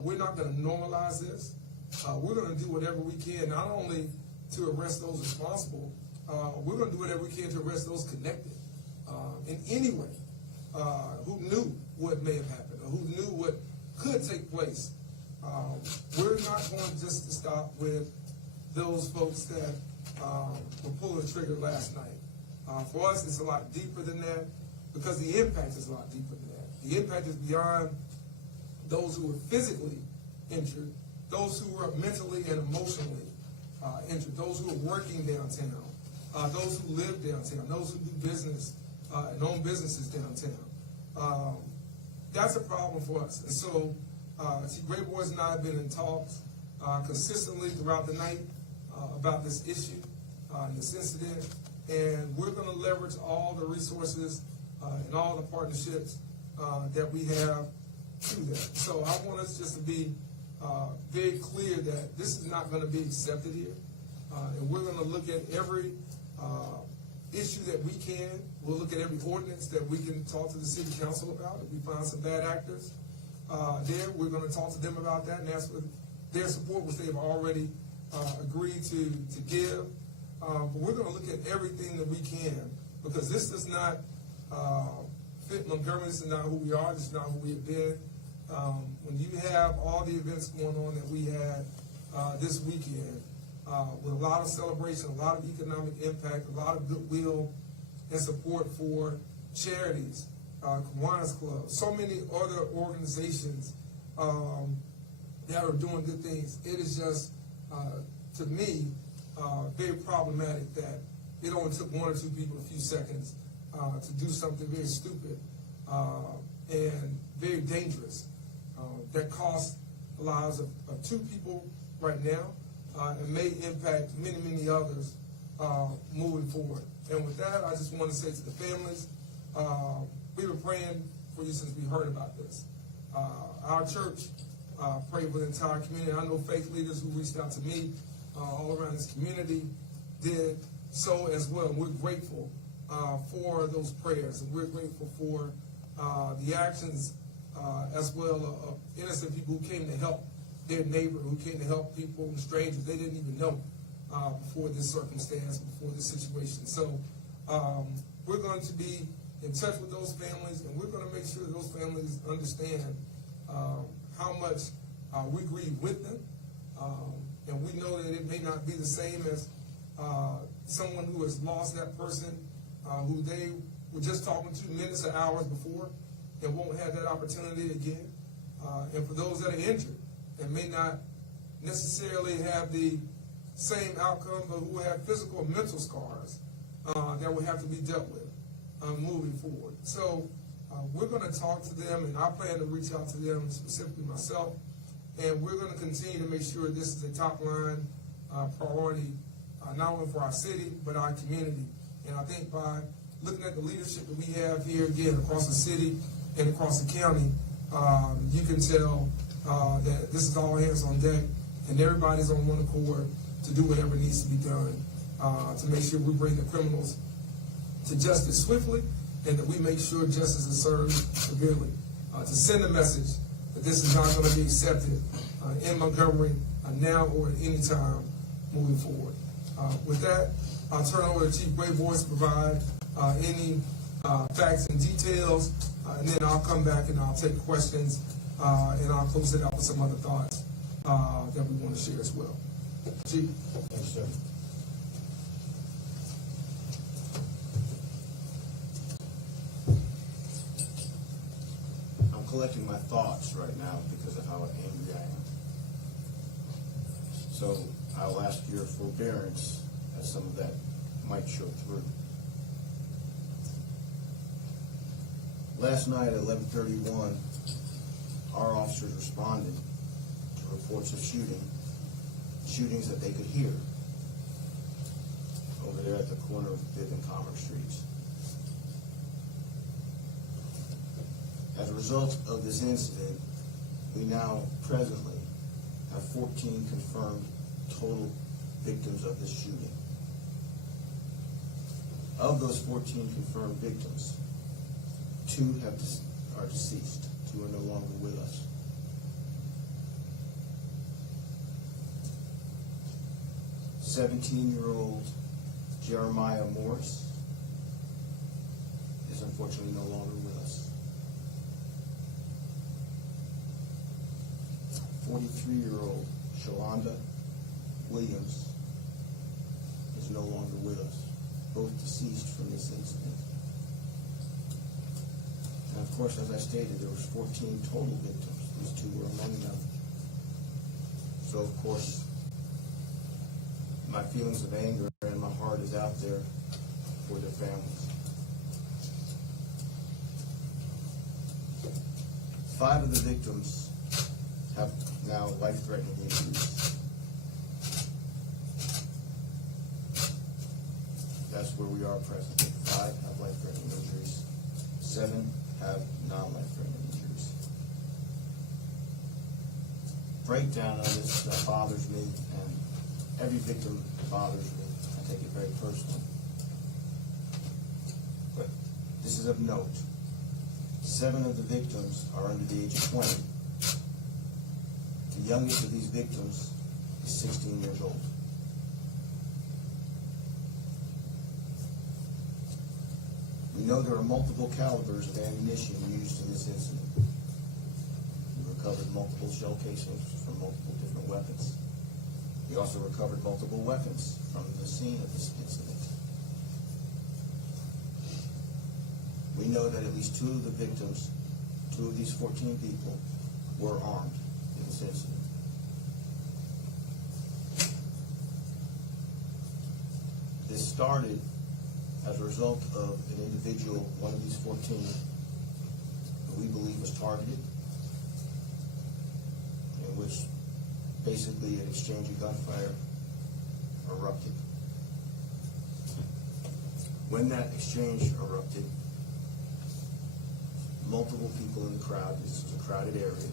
We're not going to normalize this. We're going to do whatever we can, not only to arrest those responsible, we're going to do whatever we can to arrest those connected in any way, who knew what may have happened or who knew what could take place. We're not going just to stop with those folks that were pulling the trigger last night. For us, it's a lot deeper than that because the impact is a lot deeper than that. The impact is beyond those who were physically injured, those who were mentally and emotionally injured, those who are working downtown, those who live downtown, those who do business and own businesses downtown. That's a problem for us. And so, see, Great Boys and I have been in talks consistently throughout the night about this issue, this incident, and we're going to leverage all the resources and all the partnerships that we have to that. So I want us just to be very clear that this is not going to be accepted here, and we're going to look at every issue that we can. We'll look at every ordinance that we can talk to the city council about. If we find some bad actors there, we're going to talk to them about that and ask for their support, which they've already agreed to give. But we're going to look at everything that we can, because this does not fit Montgomery. This is not who we are. This is not who we have been. When you have all the events going on that we had this weekend, with a lot of celebration, a lot of economic impact, a lot of goodwill and support for charities, Kiwanis Club, so many other organizations that are doing good things. It is just, to me, very problematic that it only took one or two people a few seconds to do something very stupid and very dangerous that cost the lives of two people right now and may impact many, many others moving forward. And with that, I just want to say to the families, we've been praying for you since we heard about this. Our church prayed for the entire community. I know faith leaders who reached out to me all around this community did so as well. And we're grateful for those prayers, and we're grateful for the actions as well of innocent people who came to help their neighbor, who came to help people, strangers they didn't even know before this circumstance, before this situation. So we're going to be in touch with those families, and we're going to make sure that those families understand how much we grieve with them. And we know that it may not be the same as someone who has lost that person who they were just talking to minutes or hours before and won't have that opportunity again. And for those that are injured and may not necessarily have the same outcome, but who have physical and mental scars that will have to be dealt with moving forward. So we're going to talk to them, and I plan to reach out to them, specifically myself, and we're going to continue to make sure this is a top line priority, not only for our city, but our community. And I think by looking at the leadership that we have here, again, across the city and across the county, you can tell that this is all hands on deck, and everybody's on one accord to do whatever needs to be done to make sure we bring the criminals to justice swiftly, and that we make sure justice is served severely. To send a message that this is not going to be accepted in Montgomery now or at any time moving forward. With that, I'll turn over to Chief Great Voice to provide any facts and details, and then I'll come back and I'll take questions, and I'll close it out with some other thoughts that we want to share as well. Chief. Thanks, sir. I'm collecting my thoughts right now because of how angry I am. So I'll ask your forbearance as some of that might show through. Last night at 11:31, our officers responded to reports of shootings that they could hear over there at the corner of 5th and Commerce Streets. As a result of this incident, we now presently have 14 confirmed total victims of this shooting. Of those 14 confirmed victims, 2 are deceased. 2 are no longer with us. 17-year-old Jeremiah Morris is unfortunately no longer with us. 43-year-old Shalonda Williams is no longer with us, both deceased from this incident. And of course, as I stated, there was 14 total victims. These two were among them. So of course, my feelings of anger and my heart is out there for their families. 5 of the victims have now life-threatening injuries. That's where we are presently. 5 have life-threatening injuries. 7 have non-life-threatening injuries. Breakdown of this bothers me, and every victim bothers me. I take it very personally. But this is of note. 7 of the victims are under the age of 20. The youngest of these victims is 16 years old. We know there are multiple calibers of ammunition used in this incident. We recovered multiple shell casings from multiple different weapons. We also recovered multiple weapons from the scene of this incident. We know that at least 2 of the victims, 2 of these 14 people, were armed in this incident. This started as a result of an individual, one of these 14, who we believe was targeted, in which basically an exchange of gunfire erupted. When that exchange erupted, multiple people in the crowd, this was a crowded area,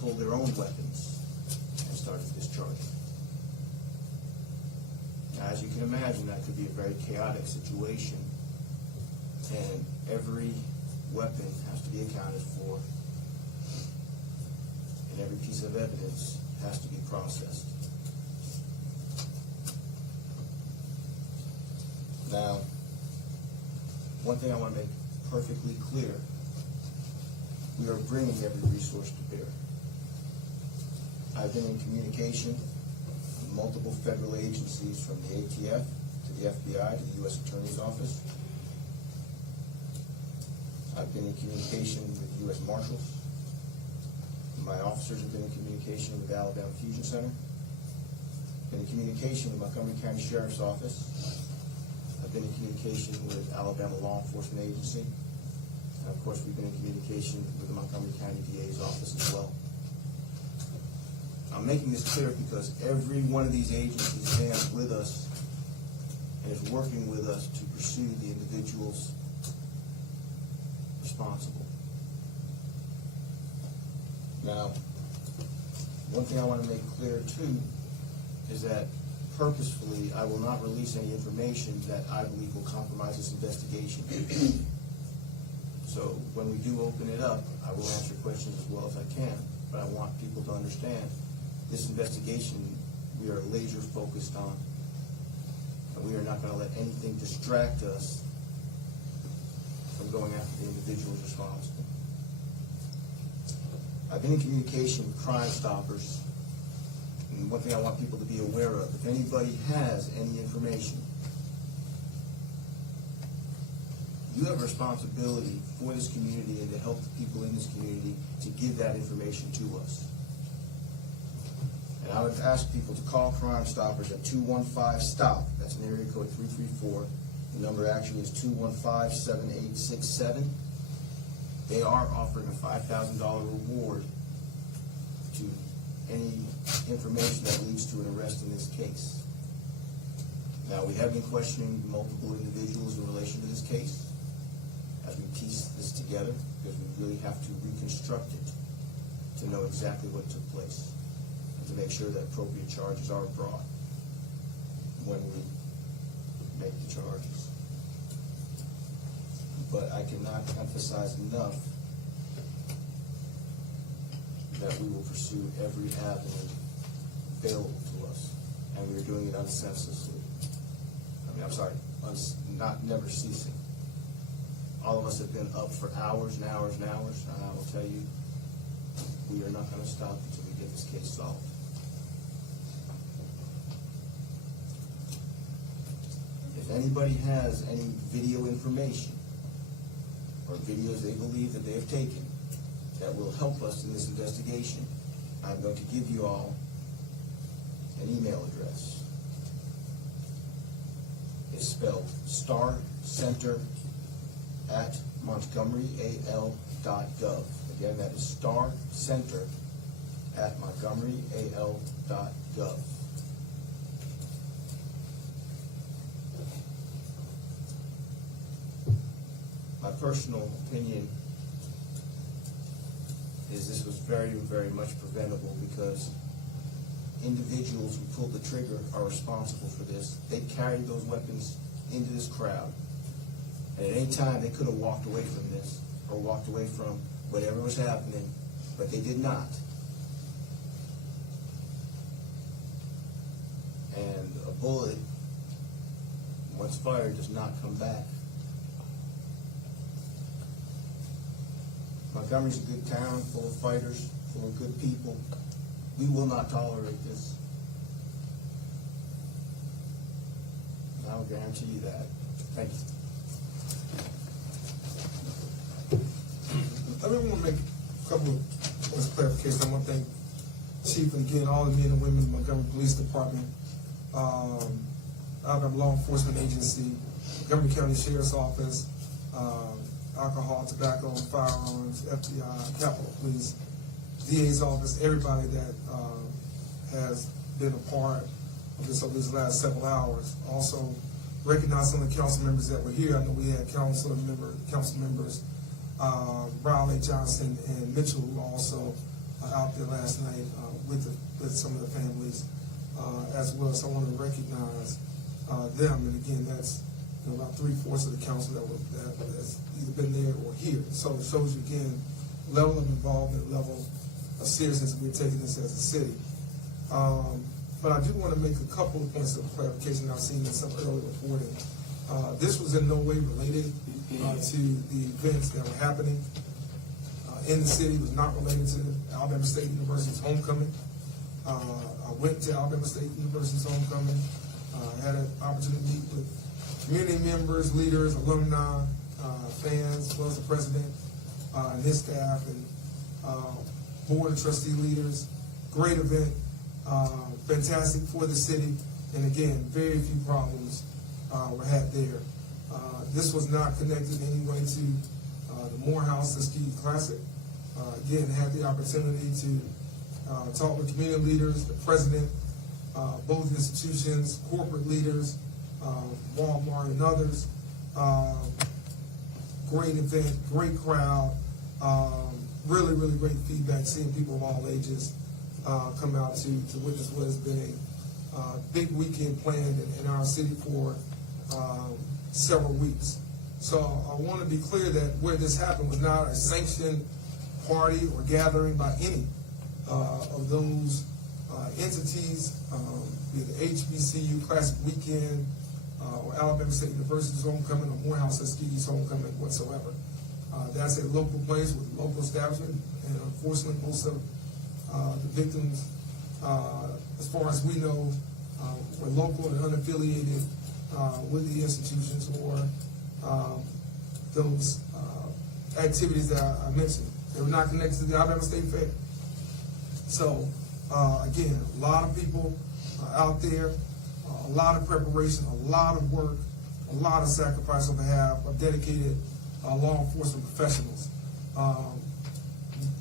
pulled their own weapons and started discharging. Now, as you can imagine, that could be a very chaotic situation, and every weapon has to be accounted for, and every piece of evidence has to be processed. Now, one thing I want to make perfectly clear, we are bringing every resource to bear. I've been in communication with multiple federal agencies, from the ATF to the FBI to the U.S. Attorney's Office. I've been in communication with U.S. Marshals. My officers have been in communication with the Alabama Fusion Center. Been in communication with Montgomery County Sheriff's Office. I've been in communication with Alabama Law Enforcement Agency. And of course, we've been in communication with the Montgomery County DA's office as well. I'm making this clear because every one of these agencies stands with us and is working with us to pursue the individuals responsible. Now, one thing I want to make clear too is that purposefully I will not release any information that I believe will compromise this investigation. So when we do open it up, I will answer questions as well as I can, but I want people to understand this investigation we are laser focused on, and we are not going to let anything distract us from going after the individuals responsible. I've been in communication with Crime Stoppers, and one thing I want people to be aware of, if anybody has any information, you have a responsibility for this community and to help the people in this community to give that information to us. And I would ask people to call Crime Stoppers at 215-STOP. That's an area code 334. The number actually is 215-7867. They are offering a $5,000 reward to any information that leads to an arrest in this case. Now, we have been questioning multiple individuals in relation to this case as we piece this together, because we really have to reconstruct it to know exactly what took place and to make sure that appropriate charges are brought when we make the charges. But I cannot emphasize enough that we will pursue every avenue available to us and we're doing it unceaselessly. Never ceasing. All of us have been up for hours and hours and hours, and I will tell you, we are not going to stop until we get this case solved. If anybody has any video information or videos they believe that they have taken that will help us in this investigation, I'm going to give you all an email address. It's spelled starcenter@montgomeryal.gov. Again, that is starcenter@montgomeryal.gov. My personal opinion is this was very, very much preventable because individuals who pulled the trigger are responsible for this. They carried those weapons into this crowd. And at any time, they could have walked away from this or walked away from whatever was happening, but they did not. And a bullet, once fired, does not come back. Montgomery's a good town, full of fighters, full of good people. We will not tolerate this. I'll guarantee you that. Thank you. I really want to make a couple of clarifications. I want to thank Chief and again all the men and women of the Montgomery Police Department, Alabama Law Enforcement Agency, Montgomery County Sheriff's Office, Alcohol, Tobacco, Firearms, FBI, Capitol Police, DA's office, everybody that has been a part of this over these last several hours. Also recognize some of the council members that were here. I know we had council members Rowley, Johnson, and Mitchell, who were also out there last night with some of the families as well. So I want to recognize them. And again, that's about 3/4 of the council that's either been there or here. So it shows you again level of involvement, level of seriousness we're taking this as a city. But I do want to make a couple of points of clarification I've seen in some early reporting. This was in no way related to the events that were happening in the city. It was not related to Alabama State University's homecoming. I went to Alabama State University's homecoming. Had an opportunity to meet with community members, leaders, alumni, fans, as well as the president and his staff and board of trustee leaders. Great event, fantastic for the city, and again, very few problems were had there. This was not connected in any way to the Morehouse Tuskegee Classic. Again, had the opportunity to talk with community leaders, the president, both institutions, corporate leaders, Walmart and others. Great event, great crowd, really, really great feedback, seeing people of all ages come out to witness what has been a big weekend planned in our city for several weeks. So I want to be clear that where this happened was not a sanctioned party or gathering by any of those entities, be it the HBCU Classic Weekend or Alabama State University's homecoming or Morehouse Tuskegee's homecoming whatsoever. That's a local place with a local establishment, and unfortunately most of the victims, as far as we know, were local and unaffiliated with the institutions or those activities that I mentioned. They were not connected to the Alabama State Fair. So, again, a lot of people out there, a lot of preparation, a lot of work, a lot of sacrifice on behalf of dedicated law enforcement professionals.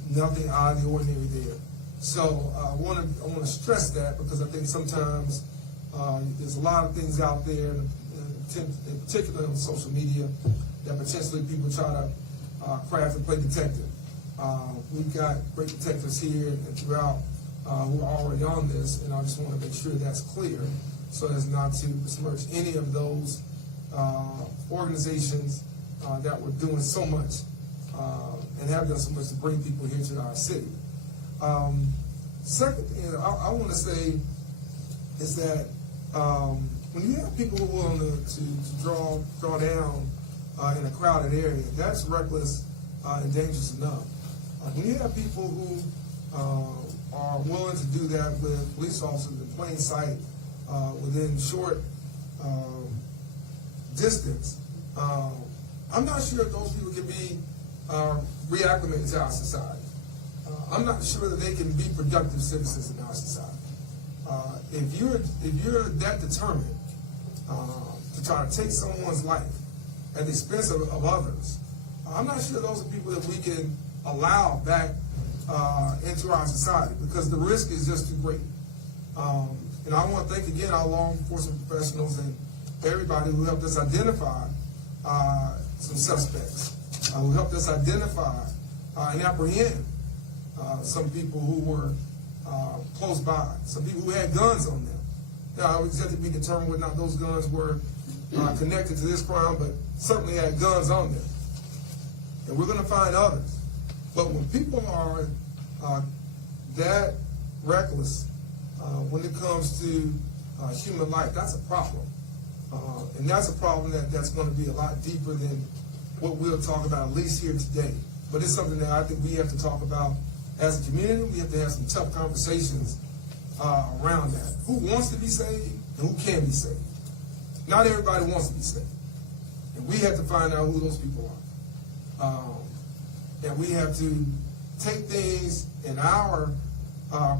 Nothing out of the ordinary there. So I want to stress that because I think sometimes there's a lot of things out there, in particular on social media, that potentially people try to craft and play detective. We've got great detectives here and throughout who are already on this, and I just want to make sure that's clear so as not to besmirch any of those organizations that were doing so much and have done so much to bring people here to our city. Second thing, I want to say is that when you have people who are willing to draw down in a crowded area, that's reckless and dangerous enough. When you have people who are willing to do that with police officers in plain sight within short distance, I'm not sure if those people can be reacclimated to our society. I'm not sure that they can be productive citizens in our society. If you're that determined to try to take someone's life at the expense of others, I'm not sure those are people that we can allow back into our society, because the risk is just too great. And I want to thank again our law enforcement professionals and everybody who helped us identify some suspects, who helped us identify and apprehend some people who were close by, some people who had guns on them. Now, we just have to be determined whether or not those guns were connected to this crime, but certainly had guns on them. And we're going to find others. But when people are that reckless when it comes to human life, that's a problem. And that's a problem that's going to be a lot deeper than what we'll talk about, at least here today. But it's something that I think we have to talk about as a community. We have to have some tough conversations around that. Who wants to be saved and who can be saved? Not everybody wants to be saved. And we have to find out who those people are. And we have to take things in our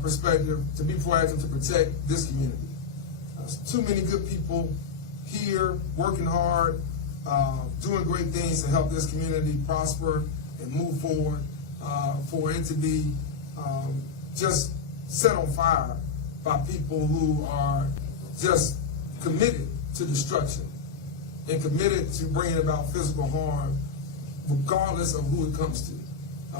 perspective to be proactive to protect this community. There's too many good people here working hard, doing great things to help this community prosper and move forward, for it to be just set on fire by people who are just committed to destruction and committed to bringing about physical harm regardless of who it comes to,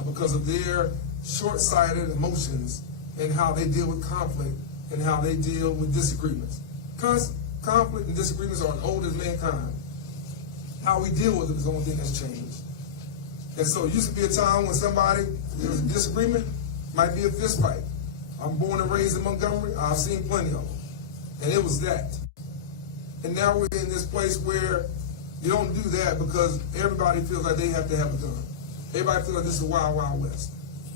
because of their short-sighted emotions and how they deal with conflict and how they deal with disagreements. Conflict and disagreements are as old as mankind. How we deal with it is the only thing that's changed. And so it used to be a time when there was a disagreement, might be a fist fight. I'm born and raised in Montgomery. I've seen plenty of them. And it was that. And now we're in this place where you don't do that because everybody feels like they have to have a gun. Everybody feels like this is the Wild Wild West.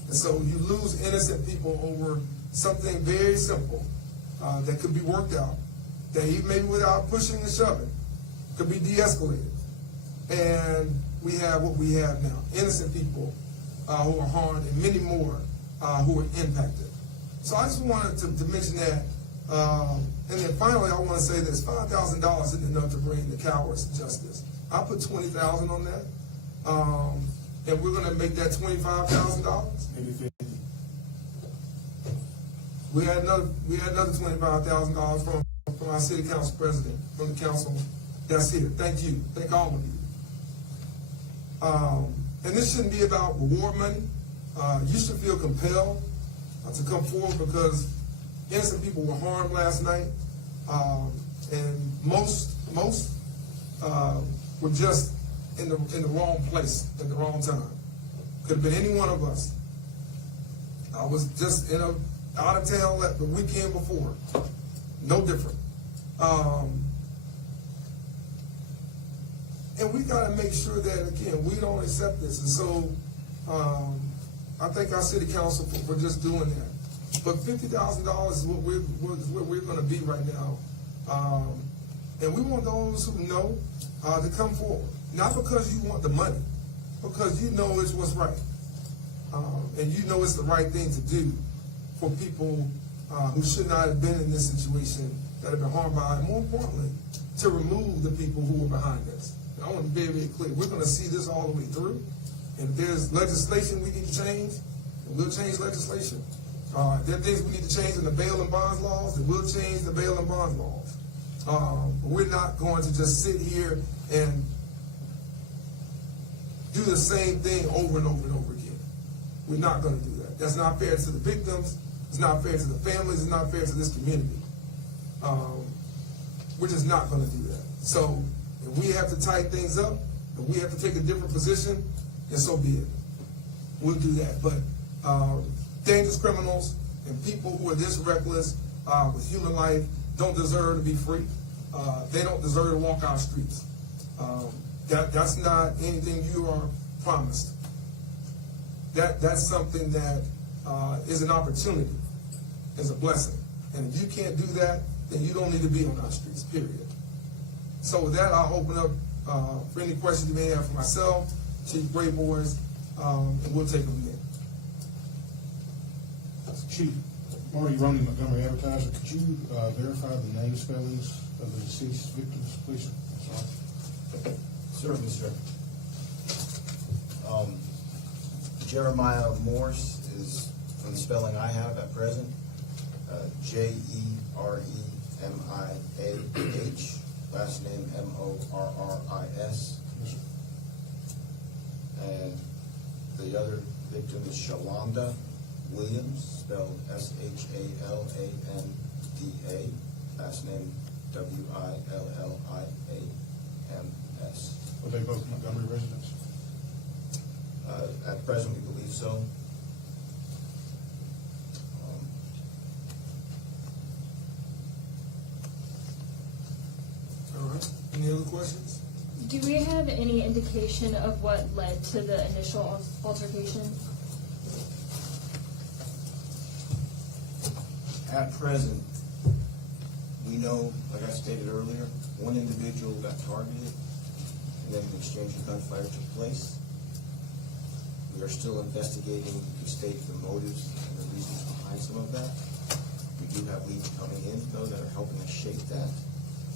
And so you lose innocent people over something very simple that could be worked out, that even maybe without pushing and shoving, could be de-escalated. And we have what we have now, innocent people who are harmed and many more who are impacted. So I just wanted to mention that. And then finally, I want to say this, $5,000 isn't enough to bring the cowards to justice. I put $20,000 on that. And we're going to make that $25,000. Maybe 50. We had another $25,000 from our city council president, from the council that's here. Thank you. Thank all of you. And this shouldn't be about reward money. You should feel compelled to come forward because innocent people were harmed last night, and most were just in the wrong place at the wrong time. Could have been any one of us. I was just out of town the weekend before. No different. And we got to make sure that, again, we don't accept this. And so I thank our city council for just doing that. But $50,000 is what we're going to be right now. And we want those who know to come forward. Not because you want the money, because you know it's what's right. And you know it's the right thing to do for people who should not have been in this situation, that have been harmed by it. More importantly, to remove the people who were behind us. And I want to be very, very clear. We're going to see this all the way through. And if there's legislation we need to change, then we'll change legislation. If there are things we need to change in the bail and bonds laws, then we'll change the bail and bonds laws. But we're not going to just sit here and do the same thing over and over and over again. We're not going to do that. That's not fair to the victims. It's not fair to the families. It's not fair to this community. We're just not going to do that. So if we have to tighten things up, if we have to take a different position, then so be it. We'll do that. But dangerous criminals and people who are this reckless with human life, don't deserve to be free. They don't deserve to walk our streets. That's not anything you are promised. That's something that is an opportunity, is a blessing. And if you can't do that, then you don't need to be on our streets, period. So with that, I'll open up for any questions you may have for myself, Chief Grayboys, and we'll take them there. Chief, Marty Roney, Montgomery Advertiser, could you verify the name spellings of the deceased victims, please? Sorry. Certainly, sir. Jeremiah Morse is, from the spelling I have at present, Jeremiah, last name Morris. Yes, sir. And the other victim is Shalonda Williams, spelled Shalanda, last name Williams. Were they both Montgomery residents? At present, we believe so. All right. Any other questions? Do we have any indication of what led to the initial altercation? At present, we know, like I stated earlier, one individual got targeted, and then an exchange of gunfire took place. We are still investigating to state the motives and the reasons behind some of that. We do have leads coming in, though, that are helping us shape that,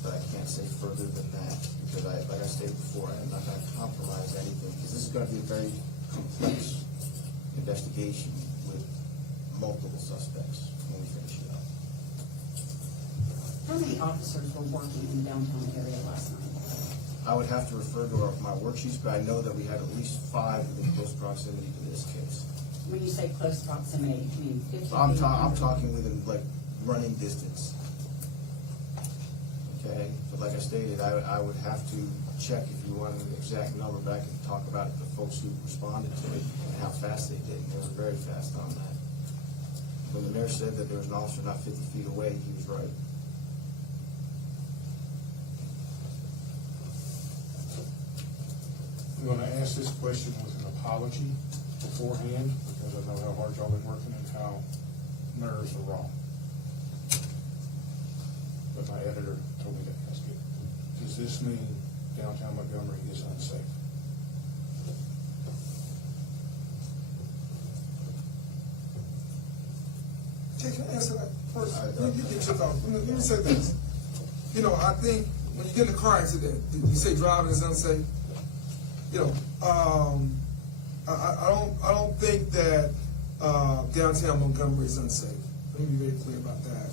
but I can't say further than that, because like I stated before, I am not going to compromise anything, because this is going to be a very complex investigation with multiple suspects when we finish it up. How many officers were working in the downtown area last night? I would have to refer to my worksheets, but I know that we had at least 5 in close proximity to this case. When you say close proximity, you mean 50 feet? I'm talking within, like, running distance. Okay, but like I stated, I would have to check if you wanted the exact number, but I can talk about the folks who responded to it and how fast they did, and they were very fast on that. When the mayor said that there was an officer not 50 feet away, he was right. I'm going to ask this question with an apology beforehand, because I know how hard y'all been working and how nerves are raw. But my editor told me to ask it. Does this mean downtown Montgomery is unsafe? Jay, can I answer that first? You get your thoughts. Let me say this. You know, I think when you get in a car accident, you say driving is unsafe. You know, I don't think that downtown Montgomery is unsafe. Let me be very clear about that.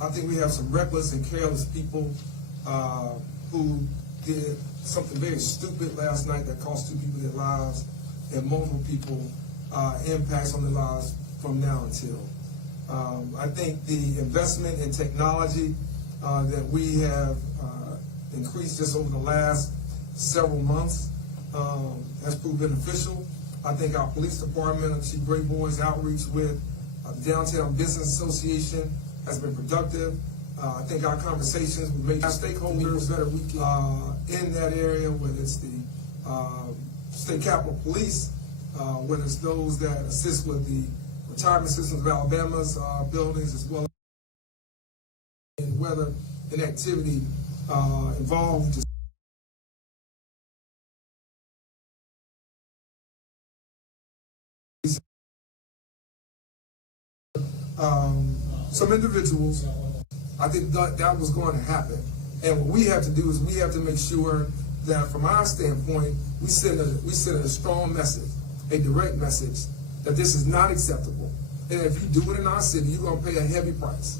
I think we have some reckless and careless people who did something very stupid last night that cost 2 people their lives and multiple people impacts on their lives from now until. I think the investment in technology that we have increased just over the last several months has proved beneficial. I think our police department, Chief Grayboys' outreach with the Downtown Business Association has been productive. I think our conversations with major stakeholders in that area, whether it's the State Capitol Police, whether it's those that assist with the retirement systems of Alabama's buildings, as well as and whether an activity involved some individuals, I think that was going to happen. And what we have to do is we have to make sure that from our standpoint, we send a strong message, a direct message, that this is not acceptable. And if you do it in our city, you're going to pay a heavy price.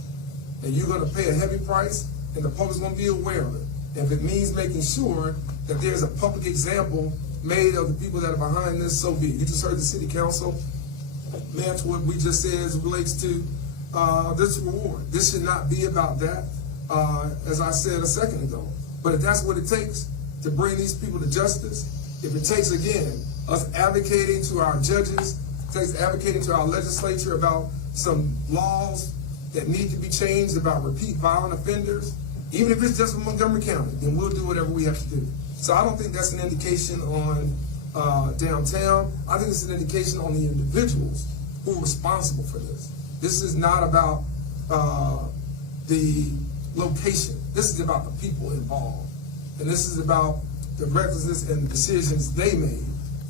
And you're going to pay a heavy price, and the public's going to be aware of it. And if it means making sure that there's a public example made of the people that are behind this, so be it. You just heard the city council. Man, to what we just said as it relates to this reward. This should not be about that, as I said a second ago. But if that's what it takes to bring these people to justice, if it takes, again, us advocating to our judges, it takes advocating to our legislature about some laws that need to be changed about repeat violent offenders, even if it's just in Montgomery County, then we'll do whatever we have to do. So I don't think that's an indication on downtown. I think it's an indication on the individuals who are responsible for this. This is not about the location. This is about the people involved. And this is about the recklessness and the decisions they made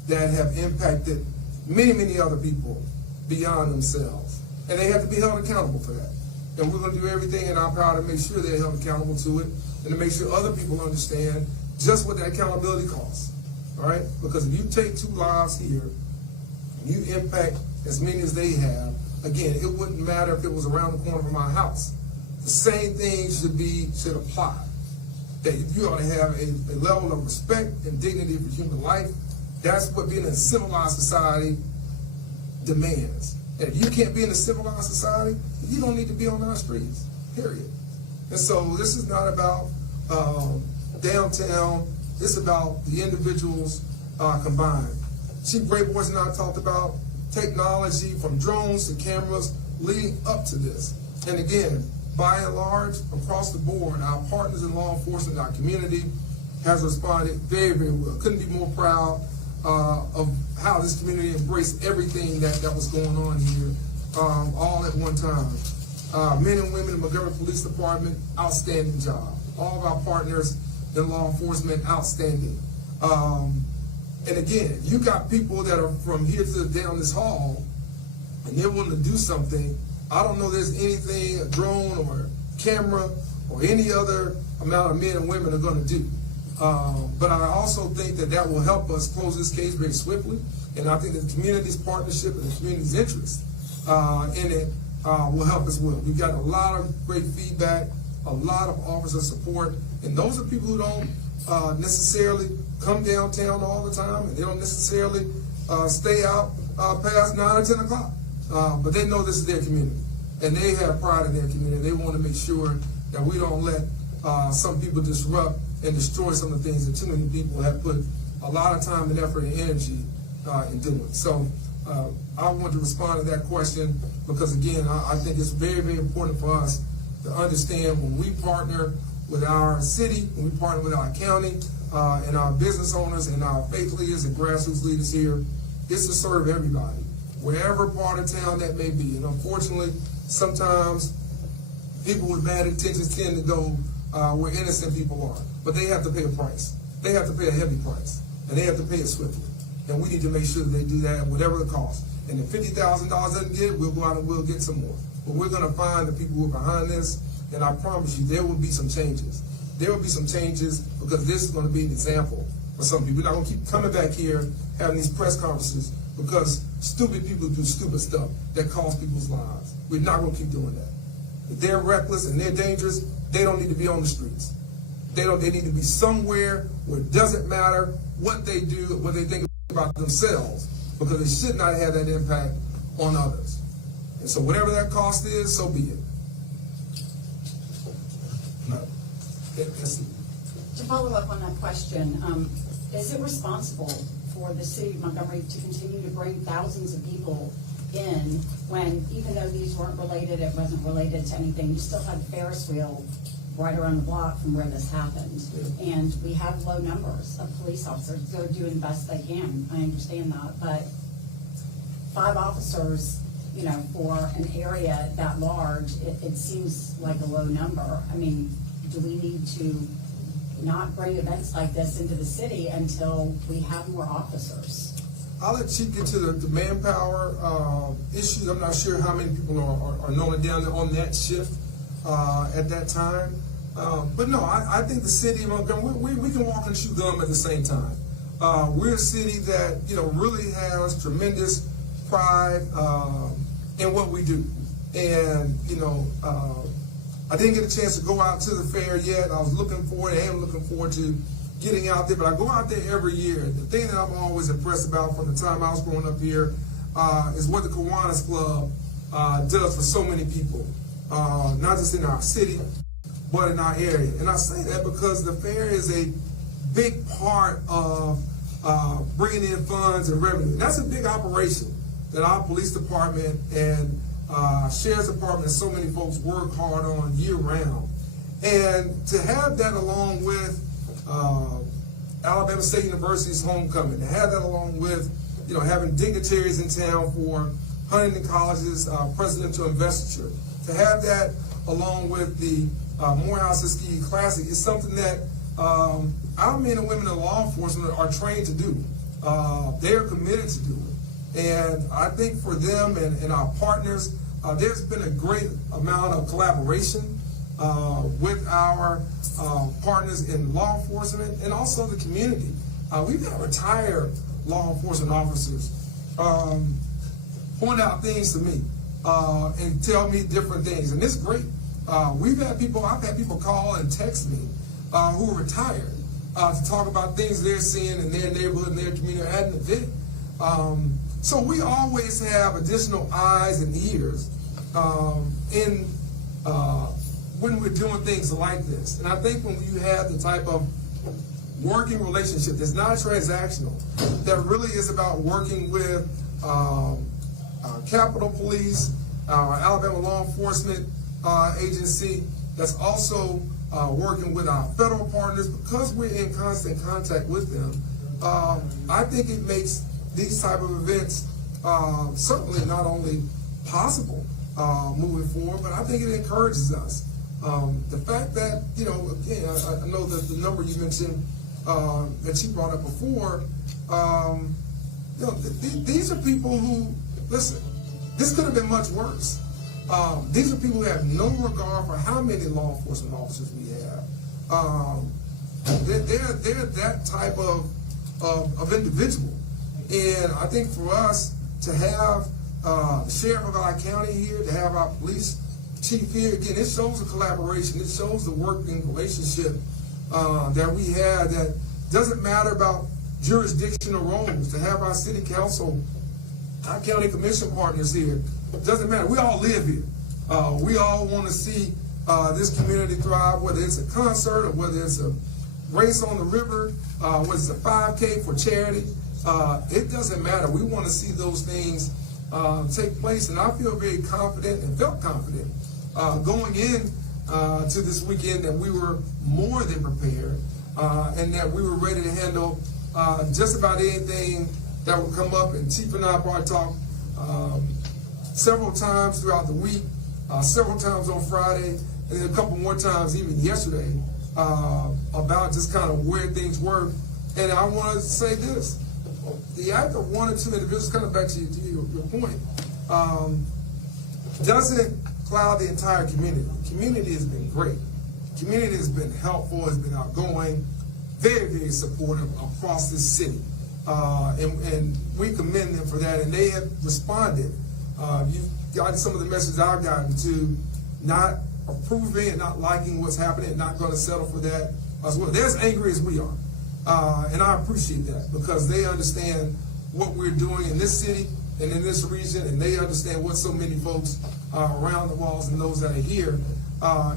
that have impacted many, many other people beyond themselves. And they have to be held accountable for that. And we're going to do everything in our power to make sure they're held accountable to it and to make sure other people understand just what that accountability costs. All right? Because if you take 2 lives here and you impact as many as they have, again, it wouldn't matter if it was around the corner from my house. The same thing should apply. That you ought to have a level of respect and dignity for human life. That's what being in a civilized society demands. And if you can't be in a civilized society, you don't need to be on our streets, period. And so this is not about downtown. It's about the individuals combined. Chief Grayboyce and I talked about technology from drones to cameras leading up to this. And again, by and large, across the board, our partners in law enforcement, our community has responded very, very well. Couldn't be more proud of how this community embraced everything that was going on here, all at one time. Men and women in Montgomery Police Department, outstanding job. All of our partners in law enforcement, outstanding. And again, you got people that are from here to down this hall, and they're willing to do something. I don't know there's anything a drone or camera or any other amount of men and women are going to do. But I also think that will help us close this case very swiftly. And I think the community's partnership and the community's interest in it will help as well. We've got a lot of great feedback, a lot of officer support. And those are people who don't necessarily come downtown all the time, and they don't necessarily stay out past 9 or 10 o'clock. But they know this is their community, and they have pride in their community. They want to make sure that we don't let some people disrupt and destroy some of the things that too many people have put a lot of time and effort and energy in doing. So I want to respond to that question because, again, I think it's very, very important for us to understand when we partner with our city, when we partner with our county, and our business owners and our faith leaders and grassroots leaders here, it's to serve everybody, wherever part of town that may be. And unfortunately, sometimes people with bad intentions tend to go where innocent people are. But they have to pay a price. They have to pay a heavy price. And they have to pay it swiftly. And we need to make sure that they do that at whatever the cost. And if $50,000 doesn't get it, we'll go out and we'll get some more. But we're going to find the people who are behind this, and I promise you there will be some changes. There will be some changes because this is going to be an example for some people. We're not going to keep coming back here having these press conferences because stupid people do stupid stuff that costs people's lives. We're not going to keep doing that. If they're reckless and they're dangerous, they don't need to be on the streets. They need to be somewhere where it doesn't matter what they do, what they think about themselves, because they should not have that impact on others. And so whatever that cost is, so be it. No. To follow up on that question, is it responsible for the city of Montgomery to continue to bring thousands of people in when, even though these weren't related, it wasn't related to anything, you still had Ferris wheel right around the block from where this happened? Yeah. And we have low numbers of police officers. They're doing the best they can. I understand that. But 5 officers, you know, for an area that large, it seems like a low number. I mean, do we need to not bring events like this into the city until we have more officers? I'll let Chief get to the manpower issues. I'm not sure how many people are normally down there on that shift at that time. But no, I think the city of Montgomery, we can walk and chew gum at the same time. We're a city that, you know, really has tremendous pride in what we do. And, you know, I didn't get a chance to go out to the fair yet. I was looking forward, I am looking forward to getting out there, but I go out there every year. The thing that I'm always impressed about from the time I was growing up here is what the Kiwanis Club does for so many people, not just in our city, but in our area. And I say that because the fair is a big part of bringing in funds and revenue. That's a big operation that our police department and sheriff's department, so many folks work hard on year round. And to have that along with Alabama State University's homecoming, to have that along with, you know, having dignitaries in town for Huntington College's presidential investiture, to have that along with the Morehouse Tuskegee Classic is something that our men and women in law enforcement are trained to do. They are committed to do it. And I think for them and our partners, there's been a great amount of collaboration with our partners in law enforcement and also the community. We've had retired law enforcement officers point out things to me and tell me different things, and it's great. I've had people call and text me who are retired to talk about things they're seeing in their neighborhood, in their community, at an event. So we always have additional eyes and ears when we're doing things like this. And I think when you have the type of working relationship that's not transactional, that really is about working with Capitol Police, Alabama Law Enforcement Agency, that's also working with our federal partners, because we're in constant contact with them. I think it makes these type of events certainly not only possible moving forward, but I think it encourages us. The fact that, you know, again, I know that the number you mentioned that you brought up before, you know, these are people who, listen, this could have been much worse. These are people who have no regard for how many law enforcement officers we have. They're that type of individual. And I think for us to have the sheriff of our county here, to have our police chief here, again, it shows a collaboration. It shows the working relationship that we have, that doesn't matter about jurisdictional roles. To have our city council, our county commission partners here, it doesn't matter. We all live here. We all want to see this community thrive, whether it's a concert or whether it's a race on the river, whether it's a 5K for charity. It doesn't matter. We want to see those things take place, and I feel very confident and felt confident going in to this weekend that we were more than prepared and that we were ready to handle just about anything that would come up. And Chief and I probably talked several times throughout the week, several times on Friday, and then a couple more times even yesterday about just kind of where things were. And I want to say this. The act of one or two individuals, kind of back to your point, doesn't cloud the entire community. The community has been great. The community has been helpful, has been outgoing, very, very supportive across this city. And we commend them for that, and they have responded. You've gotten some of the messages I've gotten to not approving and not liking what's happening, and not going to settle for that as well. They're as angry as we are. And I appreciate that, because they understand what we're doing in this city and in this region, and they understand what so many folks around the walls and those that are here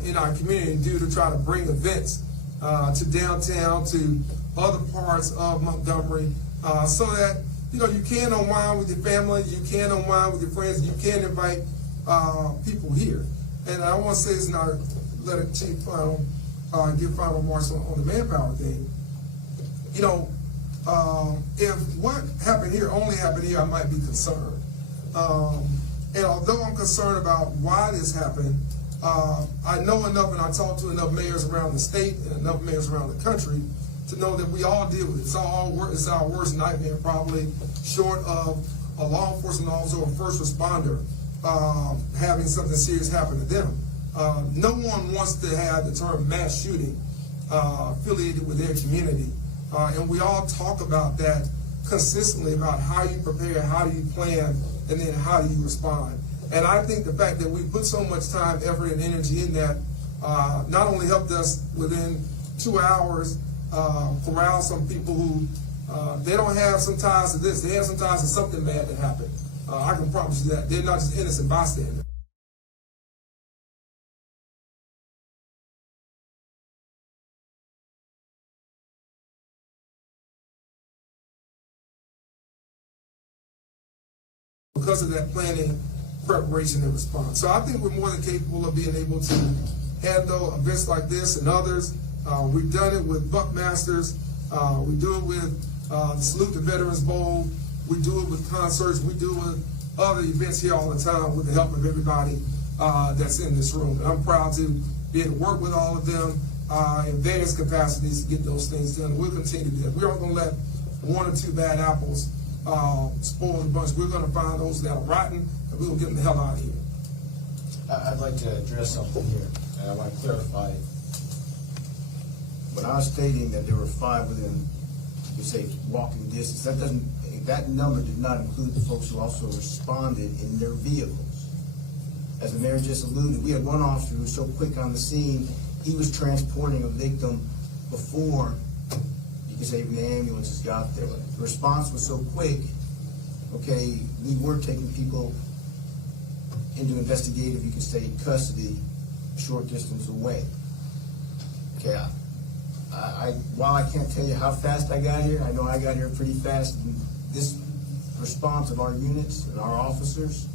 in our community do to try to bring events to downtown, to other parts of Montgomery, so that, you know, you can unwind with your family, you can unwind with your friends, you can invite people here. And I want to say this, and I'll let it Chief give final remarks on the manpower thing. You know, if what happened here only happened here, I might be concerned. And although I'm concerned about why this happened, I know enough, and I talk to enough mayors around the state and enough mayors around the country to know that we all deal with it. It's our worst nightmare, probably, short of a law enforcement officer or first responder having something serious happen to them. No one wants to have the term mass shooting affiliated with their community. And we all talk about that consistently, about how you prepare, how do you plan, and then how do you respond. And I think the fact that we put so much time, effort, and energy in that not only helped us within 2 hours corral some people who they don't have some ties to this, they have some ties to something bad that happened. I can promise you that. They're not just innocent bystanders. Because of that planning preparation and response. So I think we're more than capable of being able to handle events like this and others. We've done it with Buckmasters. We do it with the Salute the Veterans Bowl. We do it with concerts. We do it with other events here all the time with the help of everybody that's in this room. And I'm proud to be able to work with all of them in various capacities to get those things done. We'll continue to do that. We aren't going to let one or two bad apples spoil the bunch. We're going to find those that are rotten, and we're going to get them the hell out of here. I'd like to address something here, and I want to clarify it. When I was stating that there were 5 within, you say, walking distance, that number did not include the folks who also responded in their vehicles. As the mayor just alluded, we had one officer who was so quick on the scene, he was transporting a victim before, you could say, even the ambulances got there. The response was so quick, okay, we were taking people into investigative, you could say, custody, a short distance away. Okay, while I can't tell you how fast I got here, I know I got here pretty fast. And this response of our units and our officers,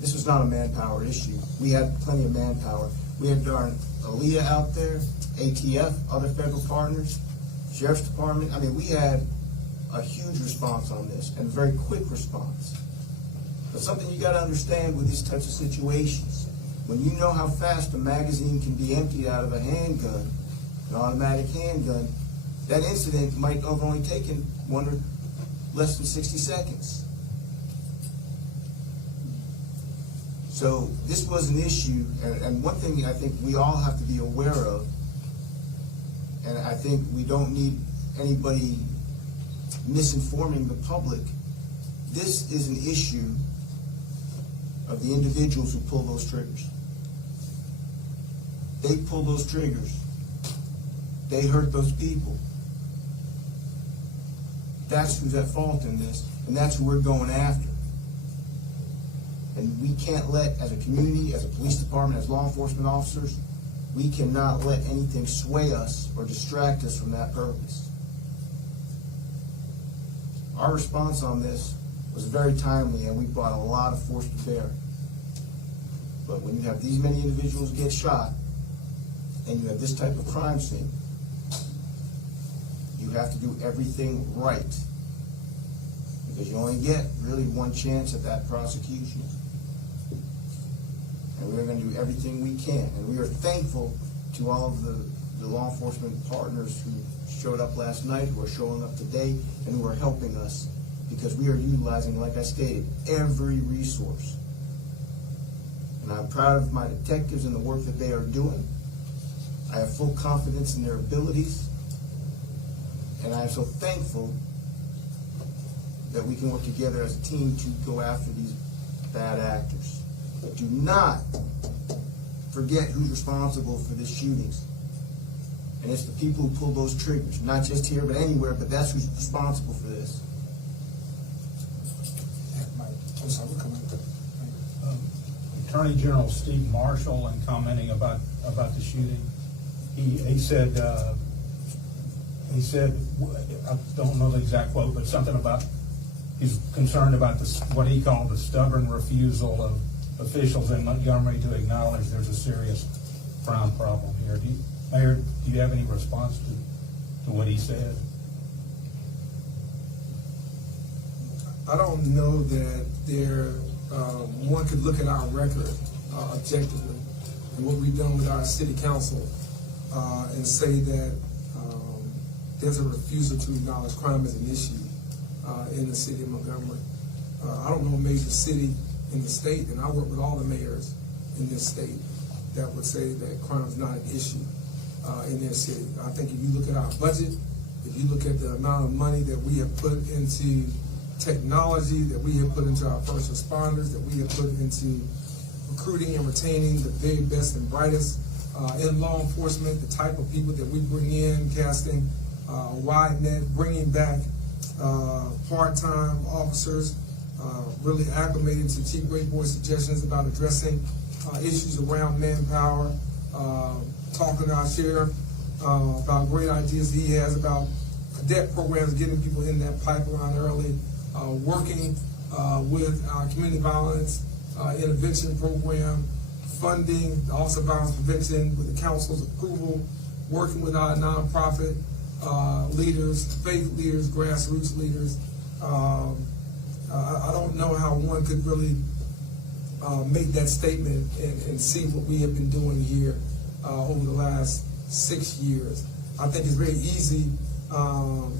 this was not a manpower issue. We had plenty of manpower. We had darn ALEA out there, ATF, other federal partners, Sheriff's Department. I mean, we had a huge response on this, and a very quick response. But something you gotta understand with these types of situations, when you know how fast a magazine can be emptied out of a handgun, an automatic handgun, that incident might have only taken less than 60 seconds. So this was an issue, and one thing I think we all have to be aware of, and I think we don't need anybody misinforming the public, this is an issue of the individuals who pull those triggers. They pull those triggers. They hurt those people. That's who's at fault in this, and that's who we're going after. And we can't let, as a community, as a police department, as law enforcement officers, we cannot let anything sway us or distract us from that purpose. Our response on this was very timely, and we brought a lot of force to bear. But when you have these many individuals get shot, and you have this type of crime scene, you have to do everything right. Because you only get really one chance at that prosecution. And we're going to do everything we can. And we are thankful to all of the law enforcement partners who showed up last night, who are showing up today, and who are helping us. Because we are utilizing, like I stated, every resource. And I'm proud of my detectives and the work that they are doing. I have full confidence in their abilities. And I am so thankful that we can work together as a team to go after these bad actors. But do not forget who's responsible for the shootings. And it's the people who pull those triggers, not just here, but anywhere, but that's who's responsible for this. I'm sorry, we're coming. Attorney General Steve Marshall, in commenting about the shooting, he said, I don't know the exact quote, but something about he's concerned about what he called the stubborn refusal of officials in Montgomery to acknowledge there's a serious crime problem here. Mayor, do you have any response to what he said? I don't know that one could look at our record objectively and what we've done with our city council and say that there's a refusal to acknowledge crime as an issue in the city of Montgomery. I don't know a major city in the state, and I work with all the mayors in this state, that would say that crime is not an issue in their city. I think if you look at our budget, if you look at the amount of money that we have put into technology, that we have put into our first responders, that we have put into recruiting and retaining the very best and brightest in law enforcement, the type of people that we bring in, casting a wide net, bringing back part-time officers, really acclimating to Chief Greatboy's suggestions about addressing issues around manpower, talking to our sheriff about great ideas he has about cadet programs, getting people in that pipeline early, working with our community violence intervention program, funding the Office of Violence Prevention with the council's approval, working with our nonprofit leaders, faith leaders, grassroots leaders. I don't know how one could really make that statement and see what we have been doing here over the last 6 years. I think it's very easy to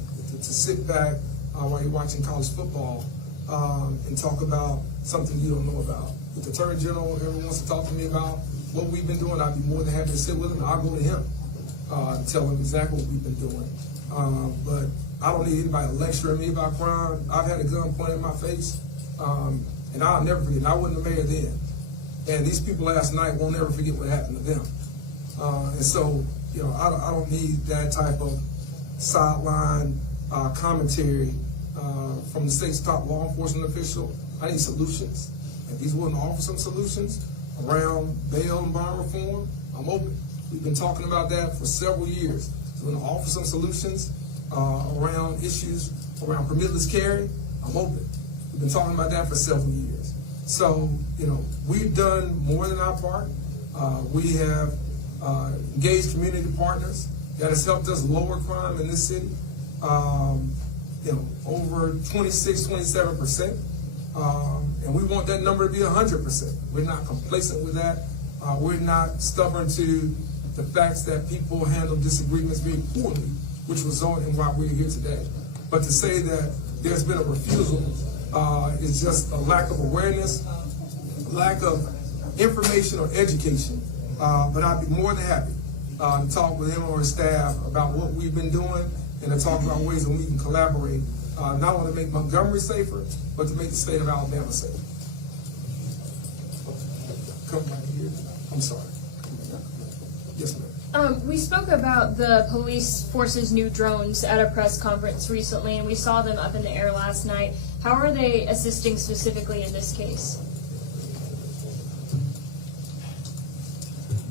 sit back while you're watching college football and talk about something you don't know about. If the Attorney General ever wants to talk to me about what we've been doing, I'd be more than happy to sit with him. I'll go to him and tell him exactly what we've been doing. But I don't need anybody lecturing me about crime. I've had a gun pointed in my face, and I'll never forget. And I wasn't the mayor then. And these people last night won't ever forget what happened to them. And so, I don't need that type of sideline commentary from the state's top law enforcement official. I need solutions. If he's willing to offer some solutions around bail and bond reform, I'm open. We've been talking about that for several years. He's going to offer some solutions around issues around permitless carry. I'm open. We've been talking about that for several years. So, we've done more than our part. We have engaged community partners that has helped us lower crime in this city. Over 26, 27%. And we want that number to be 100%. We're not complacent with that. We're not stubborn to the facts that people handle disagreements very poorly, which resulted in why we're here today. But to say that there's been a refusal is just a lack of awareness, lack of information or education. But I'd be more than happy to talk with him or his staff about what we've been doing and to talk about ways that we can collaborate, not only to make Montgomery safer, but to make the state of Alabama safer. Come right here. I'm sorry. Yes, ma'am. We spoke about the police force's new drones at a press conference recently, and we saw them up in the air last night. How are they assisting specifically in this case?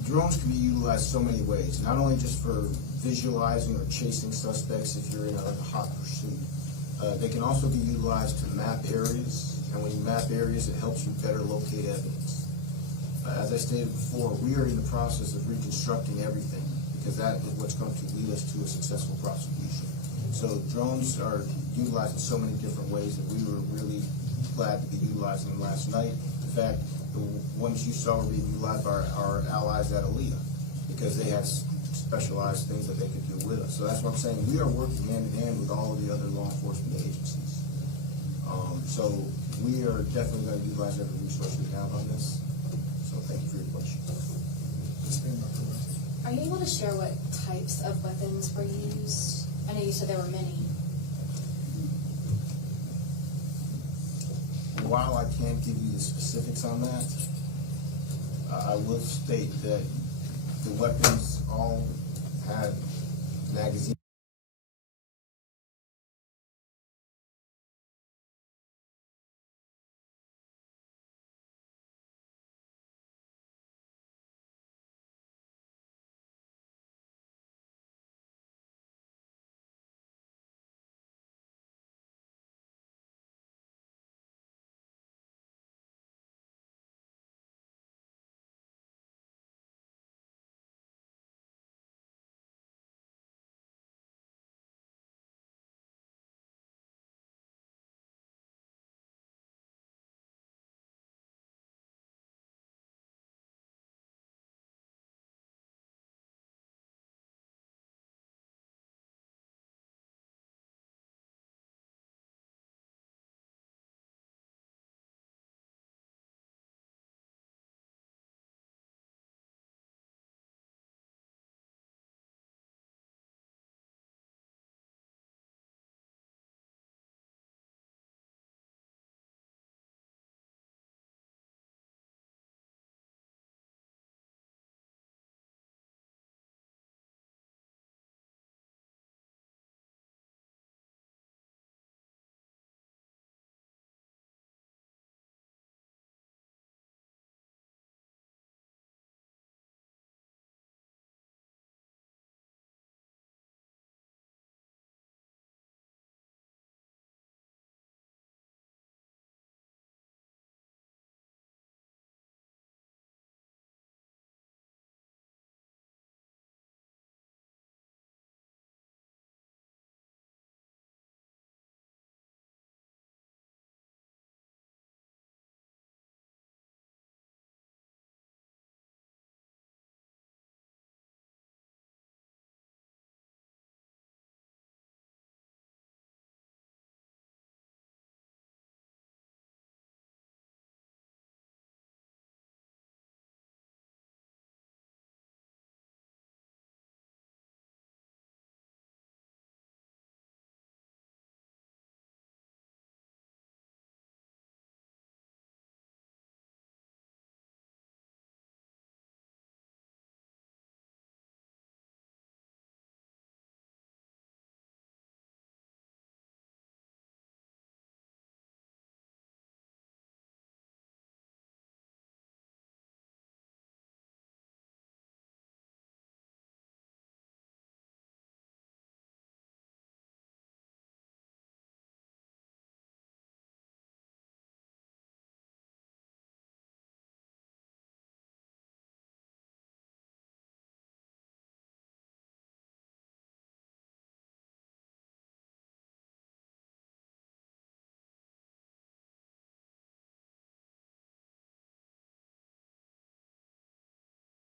Drones can be utilized so many ways, not only just for visualizing or chasing suspects if you're in a hot pursuit. They can also be utilized to map areas, and when you map areas, it helps you better locate evidence. As I stated before, we are in the process of reconstructing everything because that is what's going to lead us to a successful prosecution. So drones are utilized in so many different ways that we were really glad to be utilizing them last night. In fact, the ones you saw were being utilized by our allies at Aaliyah because they had specialized things that they could do with us. So that's what I'm saying. We are working hand in hand with all of the other law enforcement agencies. So we are definitely going to utilize every resource we have on this. So thank you for your question. Are you able to share what types of weapons were used? I know you said there were many. While I can't give you the specifics on that, I will state that the weapons all had magazines.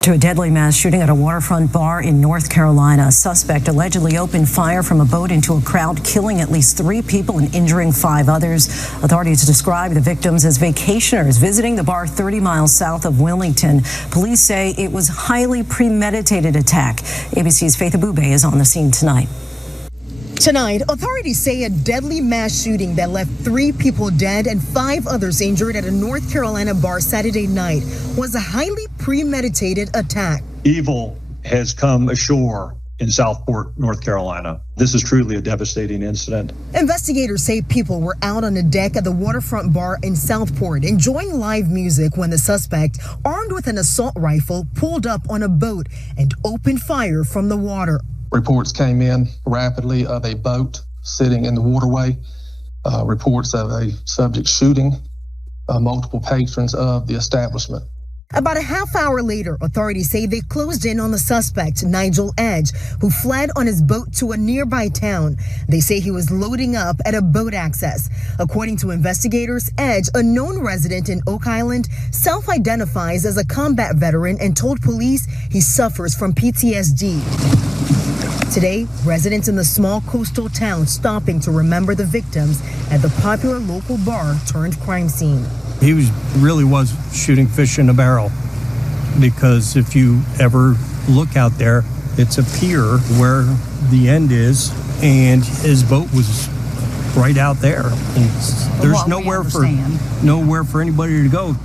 To a deadly mass shooting at a waterfront bar in North Carolina. A suspect allegedly opened fire from a boat into a crowd, killing at least 3 people and injuring 5 others. Authorities describe the victims as vacationers visiting the bar 30 miles south of Wilmington. Police say it was a highly premeditated attack. ABC's Faith Abube is on the scene tonight. Tonight, authorities say a deadly mass shooting that left 3 people dead and 5 others injured at a North Carolina bar Saturday night was a highly premeditated attack. Evil has come ashore in Southport, North Carolina. This is truly a devastating incident. Investigators say people were out on the deck at the waterfront bar in Southport enjoying live music when the suspect, armed with an assault rifle, pulled up on a boat and opened fire from the water. Reports came in rapidly of a boat sitting in the waterway. Reports of a subject shooting multiple patrons of the establishment. About a half hour later, authorities say they closed in on the suspect, Nigel Edge, who fled on his boat to a nearby town. They say he was loading up at a boat access. According to investigators, Edge, a known resident in Oak Island, self-identifies as a combat veteran and told police he suffers from PTSD. Today, residents in the small coastal town stopping to remember the victims at the popular local bar turned crime scene. He really was shooting fish in a barrel, because if you ever look out there, it's a pier where the end is, and his boat was right out there. And there's nowhere for anybody to go.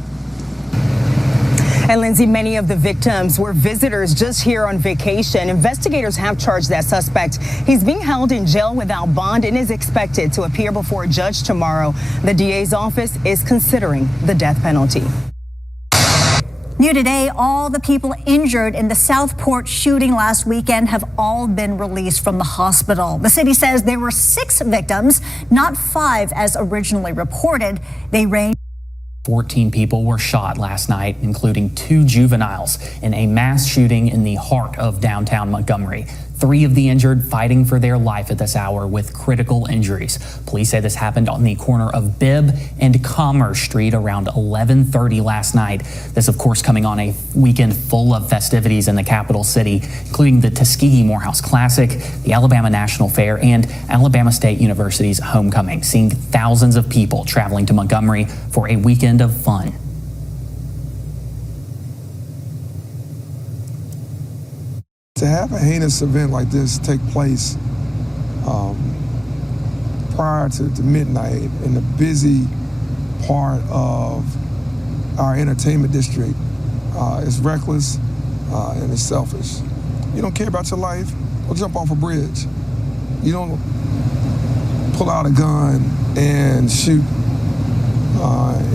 And Lindsay, many of the victims were visitors just here on vacation. Investigators have charged that suspect. He's being held in jail without bond and is expected to appear before a judge tomorrow. The DA's office is considering the death penalty. New today, all the people injured in the Southport shooting last weekend have all been released from the hospital. The city says there were 6 victims, not 5 as originally reported. They range. 14 people were shot last night, including 2 juveniles, in a mass shooting in the heart of downtown Montgomery. 3 of the injured fighting for their life at this hour with critical injuries. Police say this happened on the corner of Bibb and Commerce Street around 11:30 last night. This, of course, coming on a weekend full of festivities in the capital city, including the Tuskegee Morehouse Classic, the Alabama National Fair, and Alabama State University's homecoming, seeing thousands of people traveling to Montgomery for a weekend of fun. To have a heinous event like this take place prior to midnight in the busy part of our entertainment district is reckless and it's selfish. You don't care about your life, well, jump off a bridge. You don't pull out a gun and shoot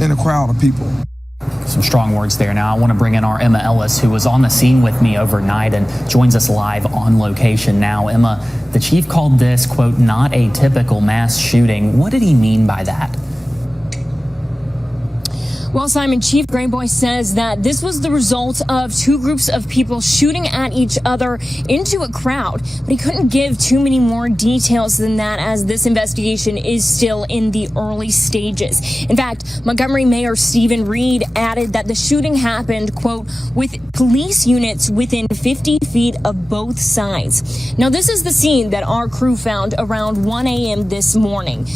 in a crowd of people. Some strong words there. Now I want to bring in our Emma Ellis, who was on the scene with me overnight and joins us live on location now. Emma, the chief called this, quote, not a typical mass shooting. What did he mean by that? Well, Simon, Chief Grayboy says that this was the result of 2 groups of people shooting at each other into a crowd, but he couldn't give too many more details than that, as this investigation is still in the early stages. In fact, Montgomery Mayor Stephen Reed added that the shooting happened, quote, with police units within 50 feet of both sides. Now, this is the scene that our crew found around 1 a.m. this morning.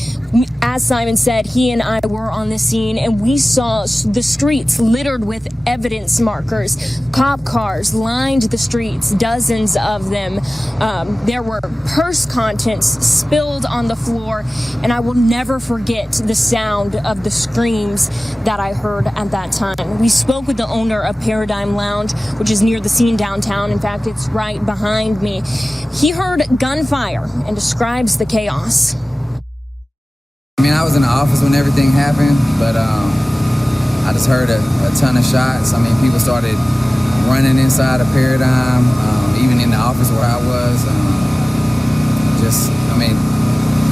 As Simon said, he and I were on the scene, and we saw the streets littered with evidence markers. Cop cars lined the streets, dozens of them. There were purse contents spilled on the floor, and I will never forget the sound of the screams that I heard at that time. We spoke with the owner of Paradigm Lounge, which is near the scene downtown. In fact, it's right behind me. He heard gunfire and describes the chaos. I mean, I was in the office when everything happened, but I just heard a ton of shots. I mean, people started running inside of Paradigm, even in the office where I was. I mean,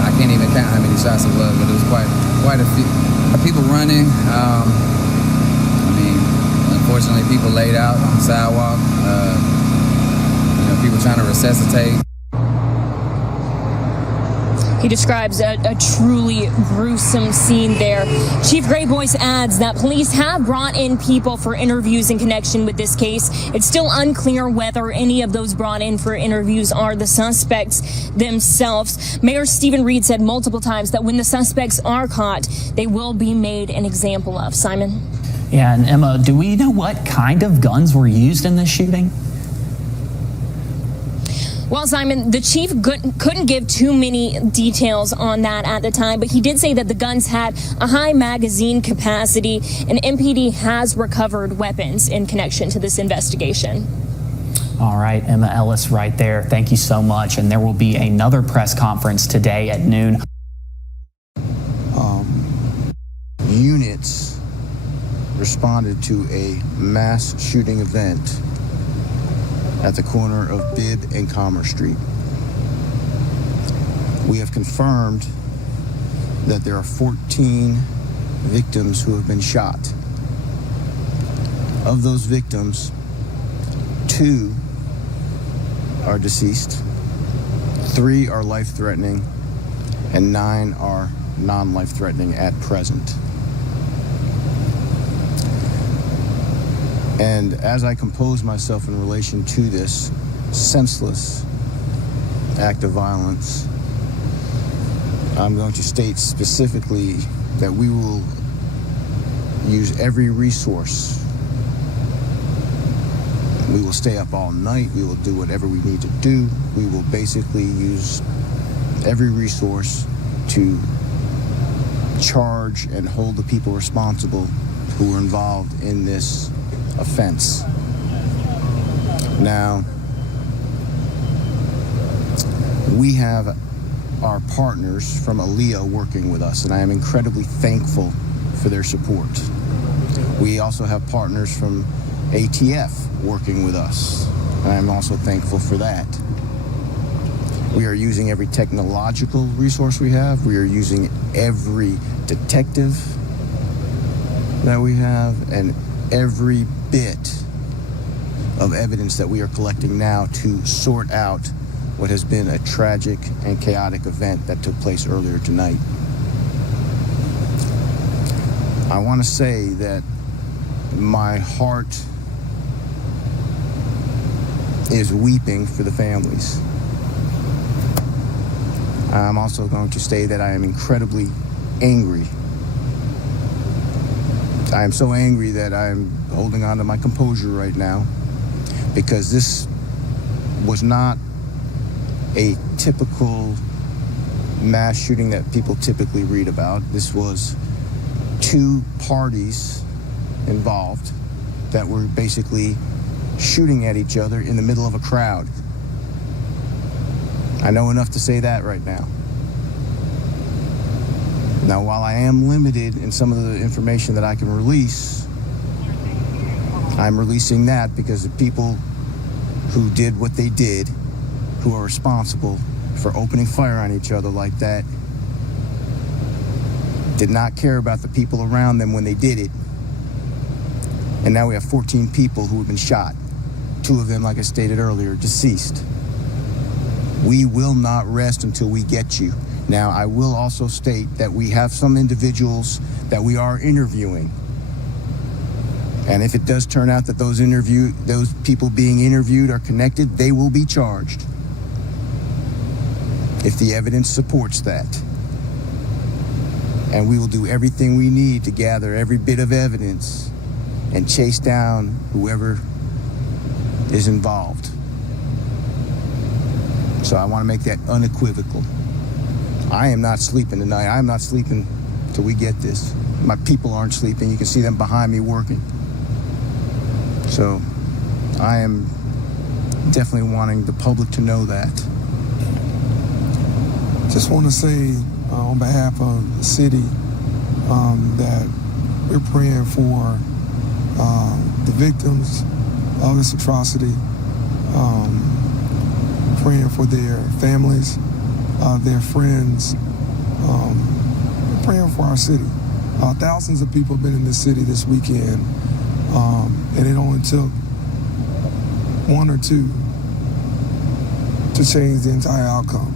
I can't even count how many shots it was, but it was quite a few people running. I mean, unfortunately, people laid out on the sidewalk. People trying to resuscitate. He describes a truly gruesome scene there. Chief Grayboyce adds that police have brought in people for interviews in connection with this case. It's still unclear whether any of those brought in for interviews are the suspects themselves. Mayor Stephen Reed said multiple times that when the suspects are caught, they will be made an example of. Simon? Yeah, and Emma, do we know what kind of guns were used in this shooting? Well, Simon, the chief couldn't give too many details on that at the time, but he did say that the guns had a high magazine capacity, and MPD has recovered weapons in connection to this investigation. All right, Emma Ellis right there. Thank you so much. And there will be another press conference today at noon. Units responded to a mass shooting event at the corner of Bibb and Commerce Street. We have confirmed that there are 14 victims who have been shot. Of those victims, 2 are deceased, 3 are life-threatening, and 9 are non-life-threatening at present. And as I compose myself in relation to this senseless act of violence, I'm going to state specifically that we will use every resource. We will stay up all night. We will do whatever we need to do. We will basically use every resource to charge and hold the people responsible who were involved in this offense. Now, we have our partners from ALEA working with us, and I am incredibly thankful for their support. We also have partners from ATF working with us, and I'm also thankful for that. We are using every technological resource we have. We are using every detective that we have, and every bit of evidence that we are collecting now to sort out what has been a tragic and chaotic event that took place earlier tonight. I want to say that my heart is weeping for the families. I'm also going to say that I am incredibly angry. I am so angry that I'm holding on to my composure right now, because this was not a typical mass shooting that people typically read about. This was 2 parties involved that were basically shooting at each other in the middle of a crowd. I know enough to say that right now. Now, while I am limited in some of the information that I can release, I'm releasing that because the people who did what they did, who are responsible for opening fire on each other like that, did not care about the people around them when they did it. And now we have 14 people who have been shot. 2 of them, like I stated earlier, deceased. We will not rest until we get you. Now, I will also state that we have some individuals that we are interviewing. And if it does turn out that those people being interviewed are connected, they will be charged, if the evidence supports that. And we will do everything we need to gather every bit of evidence and chase down whoever is involved. So I want to make that unequivocal. I am not sleeping tonight. I'm not sleeping till we get this. My people aren't sleeping. You can see them behind me working. So I am definitely wanting the public to know that. Just want to say on behalf of the city that we're praying for the victims of this atrocity, praying for their families, their friends, praying for our city. Thousands of people have been in this city this weekend, and it only took 1 or 2 to change the entire outcome.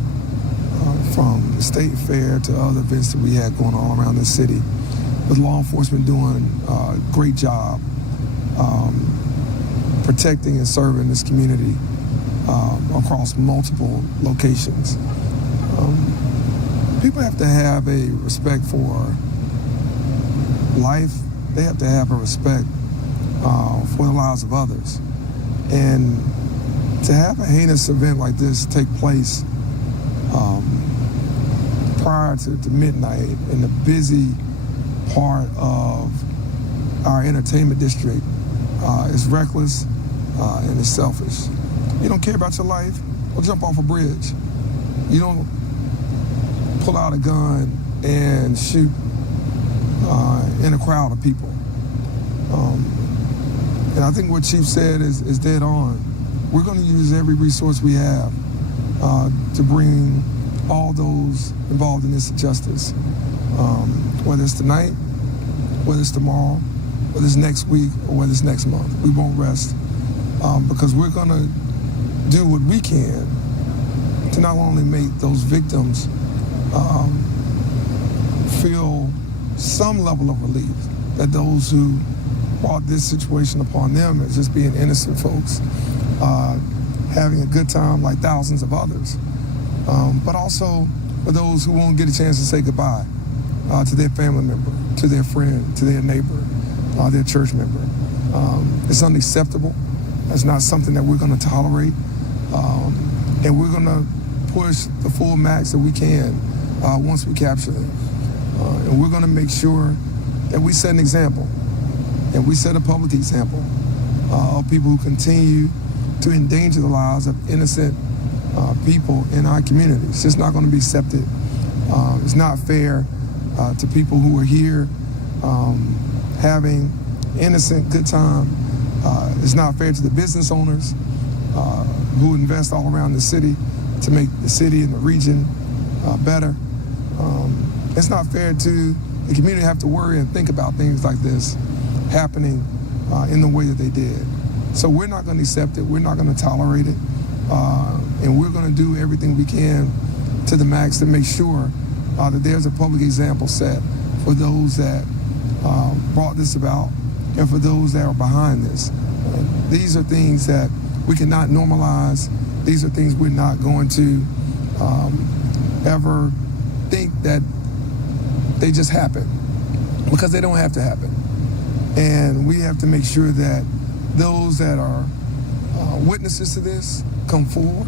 from the state fair to other events that we had going on all around the city, with law enforcement doing a great job protecting and serving this community across multiple locations. People have to have a respect for life. They have to have a respect for the lives of others. And to have a heinous event like this take place prior to midnight in the busy part of our entertainment district is reckless and is selfish. You don't care about your life, well, jump off a bridge. You don't pull out a gun and shoot in a crowd of people. And I think what Chief said is dead on. We're going to use every resource we have to bring all those involved in this to justice. Whether it's tonight, whether it's tomorrow, whether it's next week, or whether it's next month. We won't rest because we're going to do what we can to not only make those victims feel some level of relief that those who brought this situation upon them as just being innocent folks, having a good time like thousands of others, but also for those who won't get a chance to say goodbye to their family member, to their friend, to their neighbor, their church member. It's unacceptable. It's not something that we're going to tolerate. And we're going to push the full max that we can once we capture them. And we're going to make sure that we set an example, and we set a public example of people who continue to endanger the lives of innocent people in our community. It's just not going to be accepted. It's not fair to people who are here having innocent good time. It's not fair to the business owners who invest all around the city to make the city and the region better. It's not fair to the community have to worry and think about things like this happening in the way that they did. So we're not going to accept it. We're not going to tolerate it. And we're going to do everything we can to the max to make sure that there's a public example set for those that brought this about and for those that are behind this. These are things that we cannot normalize. These are things we're not going to ever think that they just happen, because they don't have to happen. And we have to make sure that those that are witnesses to this come forward,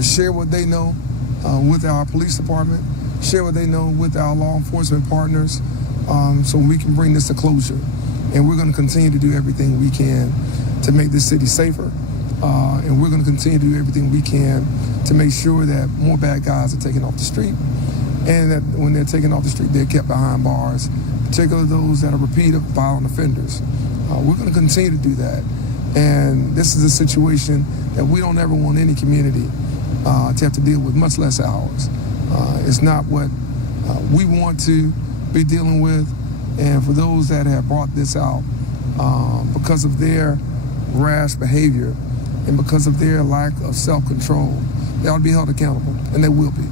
share what they know with our police department, share what they know with our law enforcement partners, so we can bring this to closure. And we're going to continue to do everything we can to make this city safer. And we're going to continue to do everything we can to make sure that more bad guys are taken off the street, and that when they're taken off the street, they're kept behind bars, particularly those that are repeated violent offenders. We're going to continue to do that. And this is a situation that we don't ever want any community to have to deal with, much less ours. It's not what we want to be dealing with. And for those that have brought this out because of their rash behavior and because of their lack of self-control, they ought to be held accountable, and they will be.